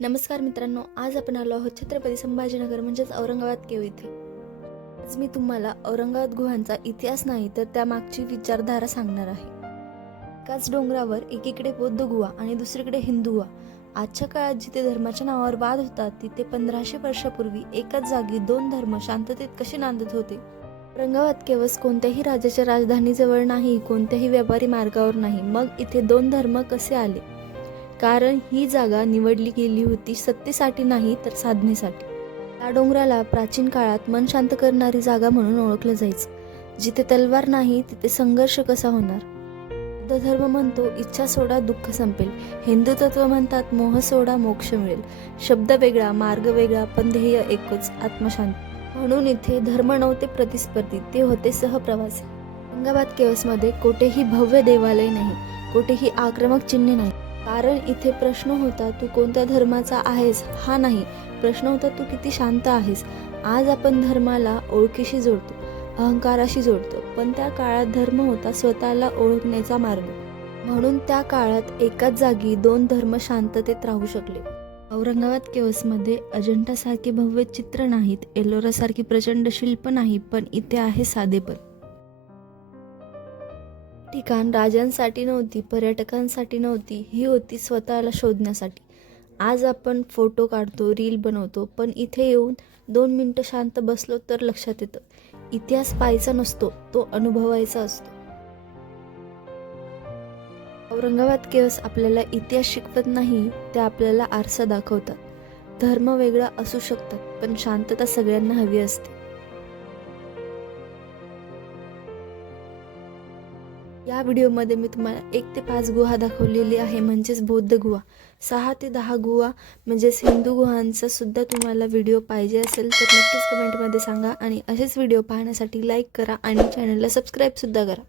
नमस्कार मित्रांनो, आज आपण आलो आहोत छत्रपती संभाजीनगर म्हणजेच औरंगाबाद केव इथे। आज मी तुम्हाला औरंगाबाद गुहांचा इतिहास नाही तर त्यामागची विचारधारा सांगणार आहे। एकाच डोंगरावर एकीकडे बौद्ध गुहा आणि दुसरीकडे हिंदू गुहा। आजच्या काळात जिथे धर्माच्या नावावर वाद होतात तिथे 1500 वर्षापूर्वी एकाच जागी दोन धर्म शांततेत कसे नांदत होते। औरंगाबाद केवळ कोणत्याही राजाच्या राजधानीजवळ नाही, कोणत्याही व्यापारी मार्गावर नाही। मग इथे दोन धर्म कसे आले? कारण ही जागा निवडली गेली होती सत्तेसाठी नाही तर साधनेसाठी। त्या डोंगराला प्राचीन काळात मन शांत करणारी जागा म्हणून ओळखलं जायचं। जिथे तलवार नाही तिथे संघर्ष कसा होणार? बौद्ध धर्म म्हणतो इच्छा सोडा दुःख संपेल, हिंदू तत्व म्हणतात मोह सोडा मोक्ष मिळेल। शब्द वेगळा, मार्ग वेगळा, पण ध्येय एकच, आत्मशांती। म्हणून इथे धर्म नव्हते प्रतिस्पर्धी, ते होते सहप्रवासी। औरंगाबाद केव्समध्ये कोठेही भव्य देवालय नाही, कोठेही आक्रमक चिन्ह नाही। कारण इथे प्रश्न होता तू कोणत्या धर्माचा आहेस हा नाही, प्रश्न होता तू किती शांत आहेस। आज आपण धर्माला ओळखीशी जोडतो, अहंकाराशी जोडतो, पण त्या काळात धर्म होता स्वतःला ओळखण्याचा मार्ग। म्हणून त्या काळात एकाच जागी दोन धर्म शांततेत राहू शकले। औरंगाबाद केव्समध्ये अजंठासारखे भव्य चित्र नाहीत, एलोरासारखी प्रचंड शिल्प नाही, पण इथे आहे साधेपण। ठिकाण राजांसाठी नव्हती, पर्यटकांसाठी नव्हती, ही होती स्वतःला शोधण्यासाठी। आज आपण फोटो काढतो, रील बनवतो, पण इथे येऊन 2 मिनिटं शांत बसलो तर लक्षात येतं इतिहास पाहायचा नसतो, तो अनुभवायचा असतो। औरंगाबाद केव्स आपल्याला इतिहास शिकवत नाही, ते आपल्याला आरसा दाखवतात। धर्म वेगळा असू शकतात, पण शांतता सगळ्यांना हवी असते। या व्हिडिओमध्ये मी तुम्हाला 1 ते 5 गुहा दाखवलेली आहे, म्हणजेच बौद्ध गुहा। 6 ते 10 गुहा म्हणजेच हिंदू गुहांचा सुद्धा तुम्हाला व्हिडिओ पाहिजे असेल तर नक्कीच कमेंटमध्ये सांगा। आणि असेच व्हिडिओ पाहण्यासाठी लाईक करा आणि चॅनलला सबस्क्राईब सुद्धा करा।